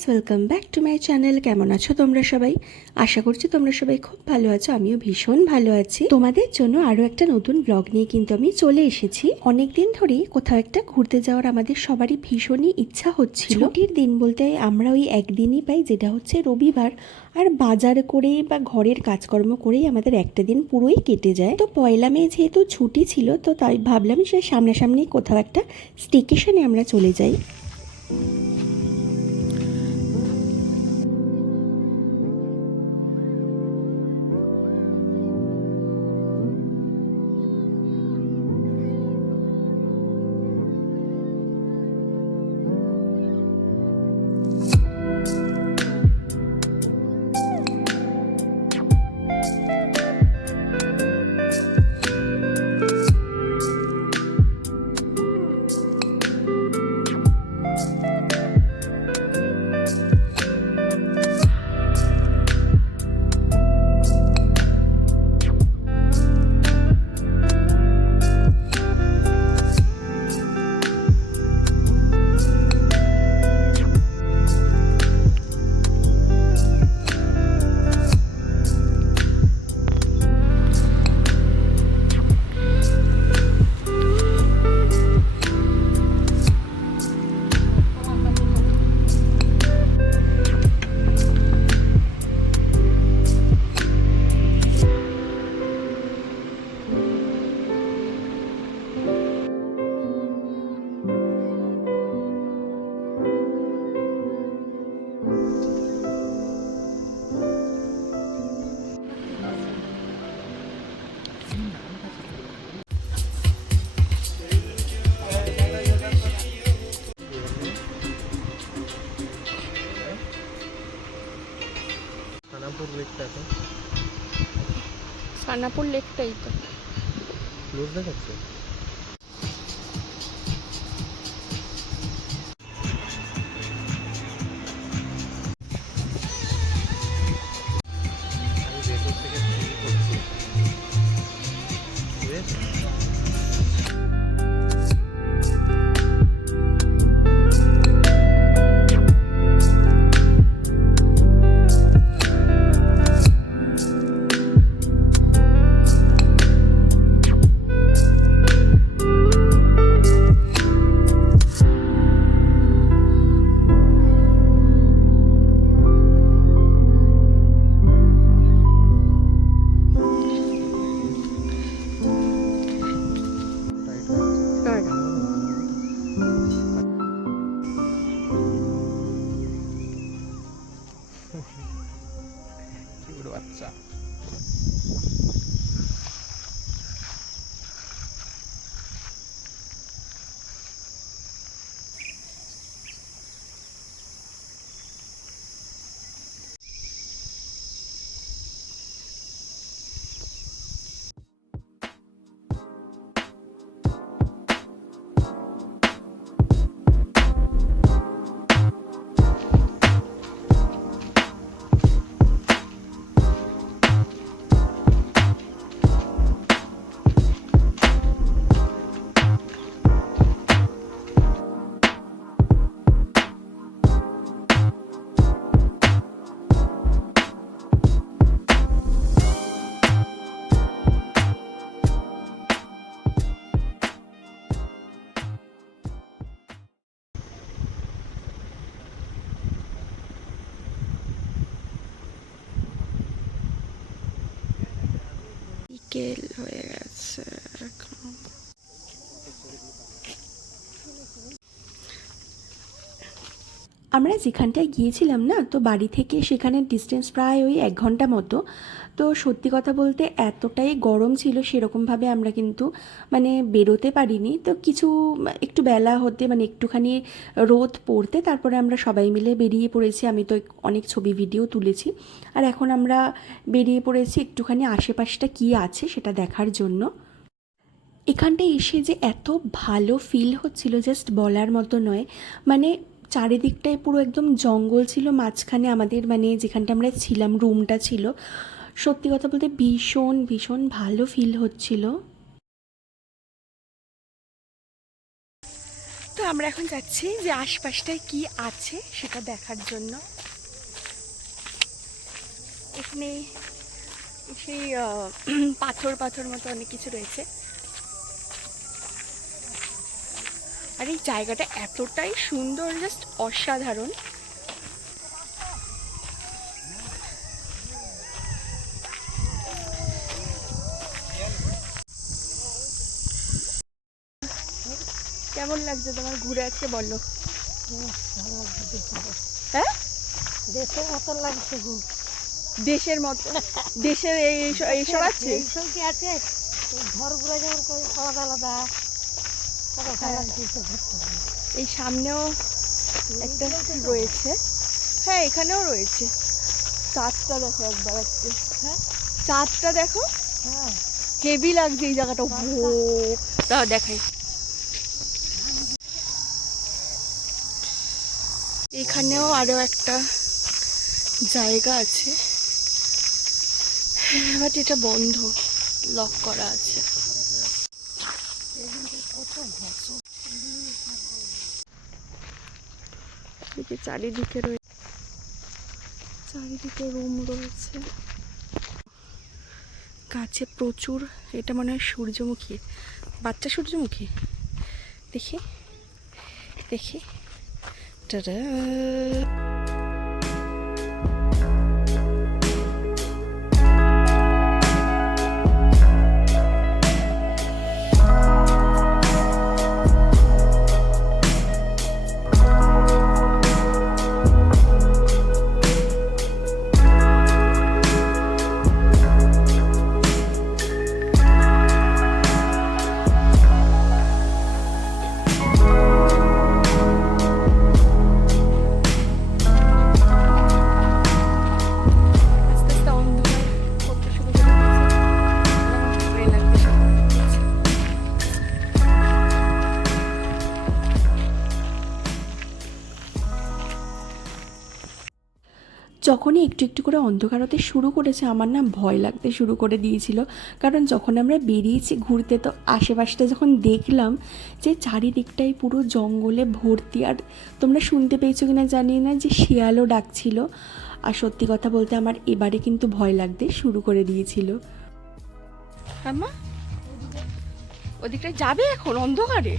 Guys, welcome back to my channel. কেমন আছো তোমরা সবাই? আশা করছি তোমরা সবাই খুব ভালো আছো, আমিও ভীষণ ভালো আছি। তোমাদের জন্য আরও একটা নতুন ব্লগ নিয়ে কিন্তু আমি চলে এসেছি। অনেকদিন ধরেই কোথাও একটা ঘুরতে যাওয়ার আমাদের সবারই ভীষণই ইচ্ছা হচ্ছিল। ছুটির দিন বলতে আমরা ওই একদিনই পাই, যেটা হচ্ছে রবিবার। আর বাজার করেই বা ঘরের কাজকর্ম করেই আমাদের একটা দিন পুরোই কেটে যায়। তো পয়লা মে যেহেতু ছুটি ছিল, তো তাই ভাবলাম সে সামনাসামনি কোথাও একটা স্টেকেশনে আমরা চলে যাই। খানাপুর লেকটাই তো ক্লোজ দেখাচ্ছে। আমি ভেতর থেকে ফিল করছি। বাচ্চা বিকেল হয়ে গেছে এখন। আমরা যেখানটায় গিয়েছিলাম না, তো বাড়ি থেকে সেখানের ডিস্টেন্স প্রায় ওই 1 ঘন্টা মতো। তো সত্যি কথা বলতে এতটাই গরম ছিল, সেরকমভাবে আমরা কিন্তু মানে বেরোতে পারিনি। তো কিছু একটু বেলা হতে মানে একটুখানি রোদ পড়তে তারপরে আমরা সবাই মিলে বেরিয়ে পড়েছি। আমি তো অনেক ছবি ভিডিও তুলেছি। আর এখন আমরা বেরিয়ে পড়েছি একটুখানি আশেপাশটা কী আছে সেটা দেখার জন্য। এখানটায় এসে যে এত ভালো ফিল হচ্ছিল, জাস্ট বলার মতো নয়। মানে চারিদিকটায় পুরো একদম জঙ্গল ছিল, মাঝখানে আমাদের মানে যেখানটা আমরা ছিলাম রুমটা ছিল। সত্যি কথা বলতে ভীষণ ভীষণ ভালো ফিল হচ্ছিল। তো আমরা এখন যাচ্ছি যে আশপাশটায় কি আছে সেটা দেখার জন্য। এখানে সেই পাথর পাথর মতো অনেক কিছু রয়েছে। আর এই জায়গাটা এতটাই সুন্দর, জাস্ট অসাধারণ। কেমন লাগছে তোমার ঘুরে আজকে বলো? হ্যাঁ, দেশের মতো লাগছে গো। দেশের মতো? দেশের এইসব আছে? এইসব কি আছে? এই ঘরগুলো যেমন কই আলাদা আলাদা, কত ভালো লাগছে এইসব ঘুরতে। এই সামনেও একটা রয়েছে। হ্যাঁ, এখানেও রয়েছে। চাঁদটা দেখো একবার আজকে। হ্যাঁ চাঁদটা দেখো, হ্যাঁ, হেভি লাগছে এই জায়গাটা। ও দাও দেখাই। এখানেও আরো একটা জায়গা আছে, বাট এটা বন্ধ, লক করা আছে। চারিদিকে রয়েছে, চারিদিকে রুম রয়েছে, গাছে প্রচুর। এটা মনে হয় সূর্যমুখী, বাচ্চা সূর্যমুখী। দেখি দেখি, টাটা। আস্তে আস্তে অন্ধকার করতে শুরু করে দিয়েছে। ভয় লাগছে শুরু করে দিয়েছে। যখনই একটু একটু করে অন্ধকার হতে শুরু করেছে, আমার না ভয় লাগতে শুরু করে দিয়েছিল। কারণ যখন আমরা বেরিয়েছি ঘুরতে, তো আশেপাশটা যখন দেখলাম যে চারিদিকটাই পুরো জঙ্গলে ভর্তি। আর তোমরা শুনতে পেয়েছো কিনা জানি না যে শিয়ালও ডাকছিল। আর সত্যি কথা বলতে আমার এবারে কিন্তু ভয় লাগতে শুরু করে দিয়েছিল। আম্মা, ওদিকটায় যাবে এখন অন্ধকারে?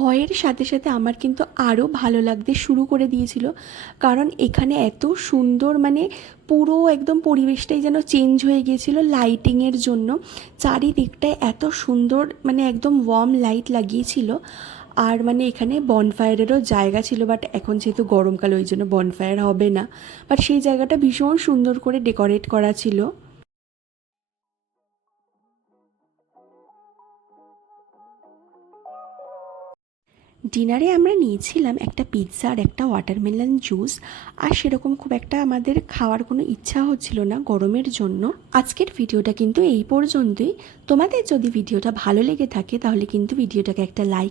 ভয়ের সাথে সাথে আমার কিন্তু আরও ভালো লাগতে শুরু করে দিয়েছিল। কারণ এখানে এত সুন্দর, মানে পুরো একদম পরিবেশটাই যেন চেঞ্জ হয়ে গিয়েছিল লাইটিংয়ের জন্য। চারিদিকটায় এত সুন্দর, মানে একদম ওয়ার্ম লাইট লাগিয়েছিল। আর মানে এখানে বনফায়ারেরও জায়গা ছিল, বাট এখন যেহেতু গরমকাল ওই জন্য বনফায়ার হবে না। বাট সেই জায়গাটা ভীষণ সুন্দর করে ডেকোরেট করা ছিল। ডিনারে আমরা নিয়েছিলাম একটা পিৎজা আর একটা ওয়াটারমেলন জুস। আর সেরকম খুব একটা আমাদের খাওয়ার কোনো ইচ্ছা হচ্ছিল না গরমের জন্য। আজকের ভিডিওটা কিন্তু এই পর্যন্তই। তোমাদের যদি ভিডিওটা ভালো লেগে থাকে তাহলে কিন্তু ভিডিওটাকে একটা লাইক